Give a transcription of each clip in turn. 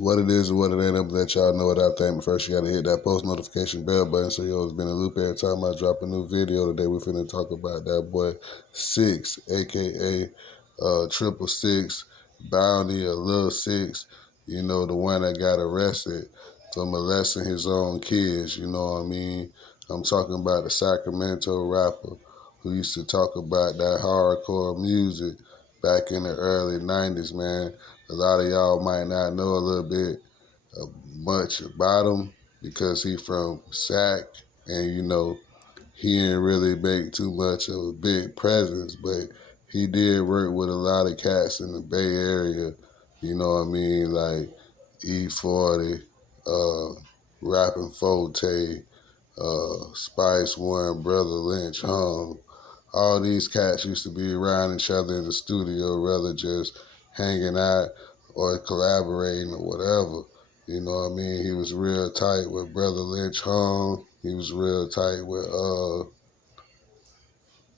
What it is and what it ain't, I'm gonna let y'all know what I think. But first, you gotta hit that post notification bell button so you always be in the loop every time I drop a new video. Today, we're finna talk about that boy Sicx, aka Triple Six, Bounty or Lil Six. You know, the one that got arrested for molesting his own kids. You know what I mean? I'm talking about the Sacramento rapper who used to talk about that hardcore music back in the early '90s, man. A lot of y'all might not know a little bit much about him because he from Sac, and you know he didn't really make too much of a big presence, but he did work with a lot of cats in the Bay Area. You know what I mean, like E40, Rapping Forte, Spice One, Brother Lynch Hung. All these cats used to be around each other in the studio, rather just hanging out or collaborating or whatever. You know what I mean? He was real tight with Brother Lynch Hung. He was real tight with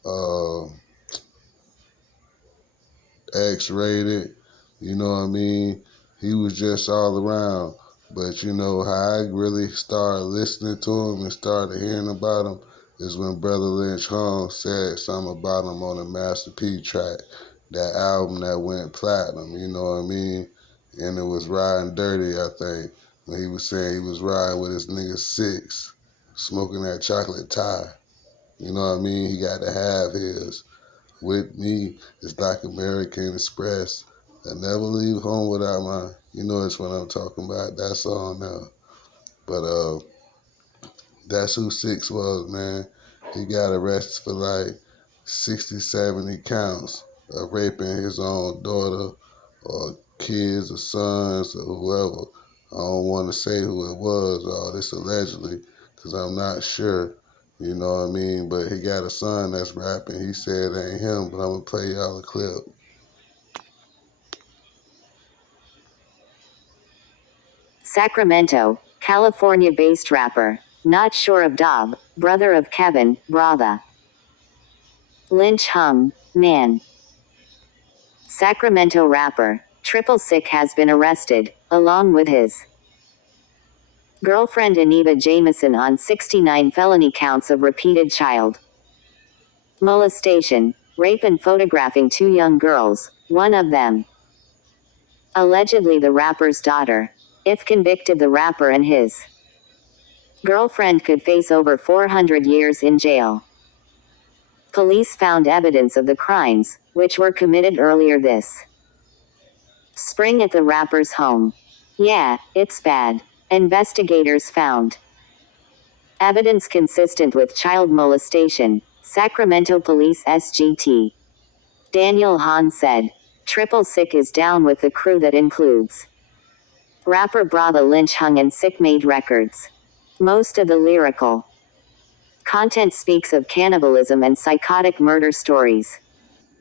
uh X-Rated. You know what I mean? He was just all around. But you know how I really started listening to him and started hearing about him is when Brother Lynch Hung said something about him on the Master P track, that album that went platinum, you know what I mean? And it was Riding Dirty, I think, when he was saying he was riding with his nigga Sicx, smoking that chocolate tie. You know what I mean? He got to have his. With me, it's like American Express. I never leave home without my, you know it's what I'm talking about, that song now. But that's who Sicx was, man. He got arrested for like 60, 70 counts of raping his own daughter or kids or sons or whoever. I don't want to say who it was, all this allegedly, because I'm not sure. You know what I mean? But he got a son that's rapping. He said it ain't him, but I'm going to play y'all a clip. Sacramento, California-based rapper, not sure of Dob, brother of Kevin, brother. Lynch Hung, man. Sacramento rapper, Triple Sicx has been arrested, along with his girlfriend Aneva Jameson on 69 felony counts of repeated child molestation, rape and photographing two young girls, one of them allegedly the rapper's daughter. If convicted, the rapper and his girlfriend could face over 400 years in jail. Police found evidence of the crimes, which were committed earlier this spring at the rapper's home. Yeah, it's bad. Investigators found evidence consistent with child molestation, Sacramento Police SGT. Daniel Hahn said. Triple Sicx is down with the crew that includes rapper Brother Lynch Hung and Sicx made records. Most of the lyrical content speaks of cannibalism and psychotic murder stories.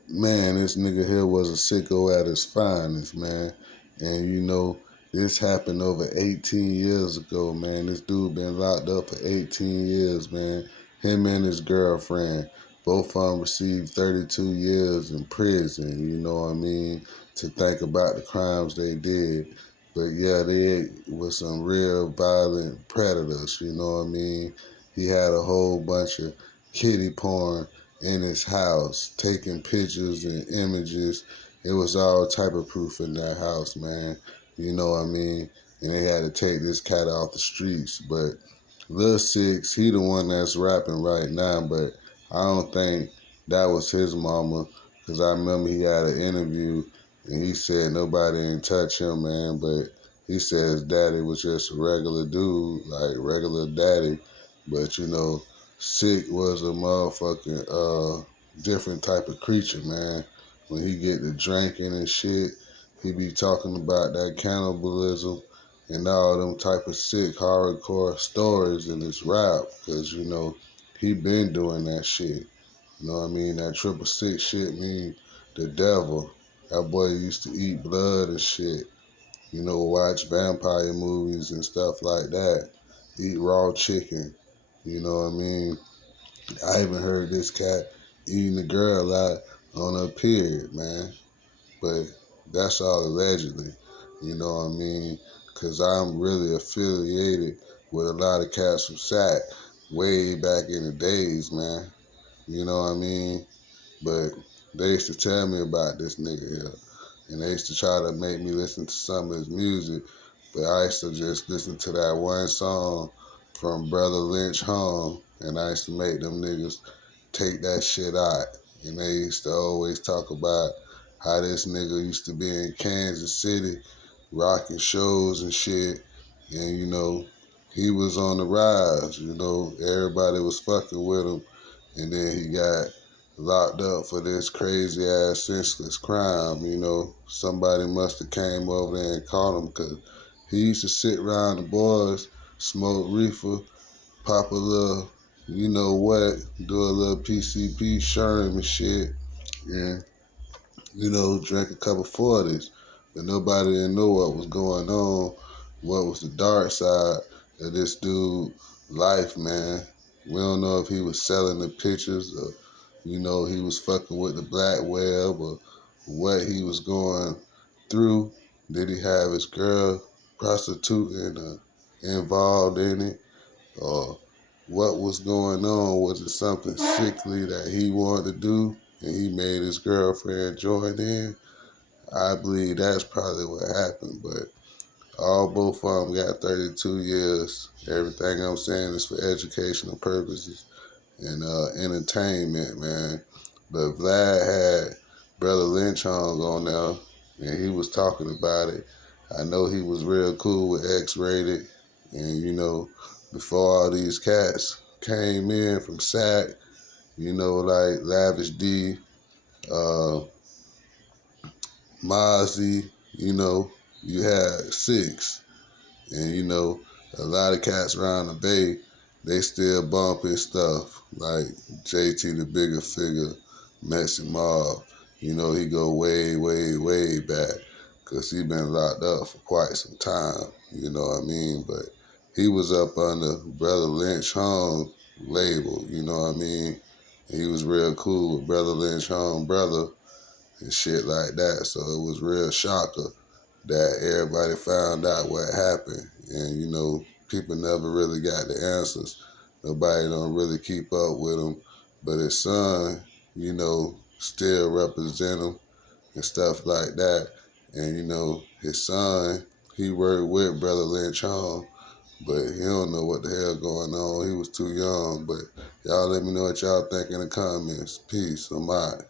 Man, this nigga here was a sicko at his finest, man. And you know, this happened over 18 years ago, man. This dude been locked up for 18 years, man. Him and his girlfriend, both of them received 32 years in prison, you know what I mean, to think about the crimes they did. But yeah, they was some real violent predators, you know what I mean. He had a whole bunch of kitty porn in his house, taking pictures and images. It was all type of proof in that house, man. You know what I mean? And they had to take this cat off the streets. But Lil Sicx, he the one that's rapping right now, but I don't think that was his mama, because I remember he had an interview and he said nobody didn't touch him, man, but he said his daddy was just a regular dude, like regular daddy. But you know, Sicx was a motherfucking different type of creature, man. When he get to drinking and shit, he be talking about that cannibalism and all them type of sick hardcore stories in his rap, because you know he been doing that shit. You know what I mean? That Triple Sicx shit mean the devil. That boy used to eat blood and shit. You know, watch vampire movies and stuff like that. Eat raw chicken. You know what I mean? I even heard this cat eating a girl out on her period, man. But that's all allegedly. You know what I mean? because I'm really affiliated with a lot of cats from Sac way back in the days, man. You know what I mean? But they used to tell me about this nigga here. And they used to try to make me listen to some of his music. But I used to just listen to that one song from Brother Lynch Home. And I used to make them niggas take that shit out. And they used to always talk about how this nigga used to be in Kansas City rocking shows and shit. And, he was on the rise. Everybody was fucking with him. And then he got locked up for this crazy ass senseless crime. Somebody must have came over there and caught him because he used to sit around the boys, smoke reefer, pop a little, do a little PCP, Sherm and shit, and drink a couple 40s. But nobody didn't know what was going on, what was the dark side of this dude life, man. We don't know if he was selling the pictures or, he was fucking with the black web or what he was going through. Did he have his girl prostituting involved in it? Or what was going on? Was it something sickly that he wanted to do and he made his girlfriend join in? I believe that's probably what happened, but both of them got 32 years. Everything I'm saying is for educational purposes and entertainment, man. But Vlad had Brother Lynch on there, and he was talking about it. I know he was real cool with X-Rated, and before all these cats came in from Sac, like Lavish D, uh, Mozzie, you had Sicx. And a lot of cats around the Bay, they still bumping stuff like JT the Bigger Figure, Messi Mob. He go way, way, way back because he been locked up for quite some time. You know what I mean? But he was up under Brother Lynch Home label. You know what I mean? He was real cool with Brother Lynch Home brother and shit like that. So it was real shocker that everybody found out what happened. And, people never really got the answers. Nobody don't really keep up with him. But his son, still represent him and stuff like that. And, his son, he worked with Brother Lynch Home, but he don't know what the hell going on. He was too young. But y'all let me know what y'all think in the comments. Peace. I'm out.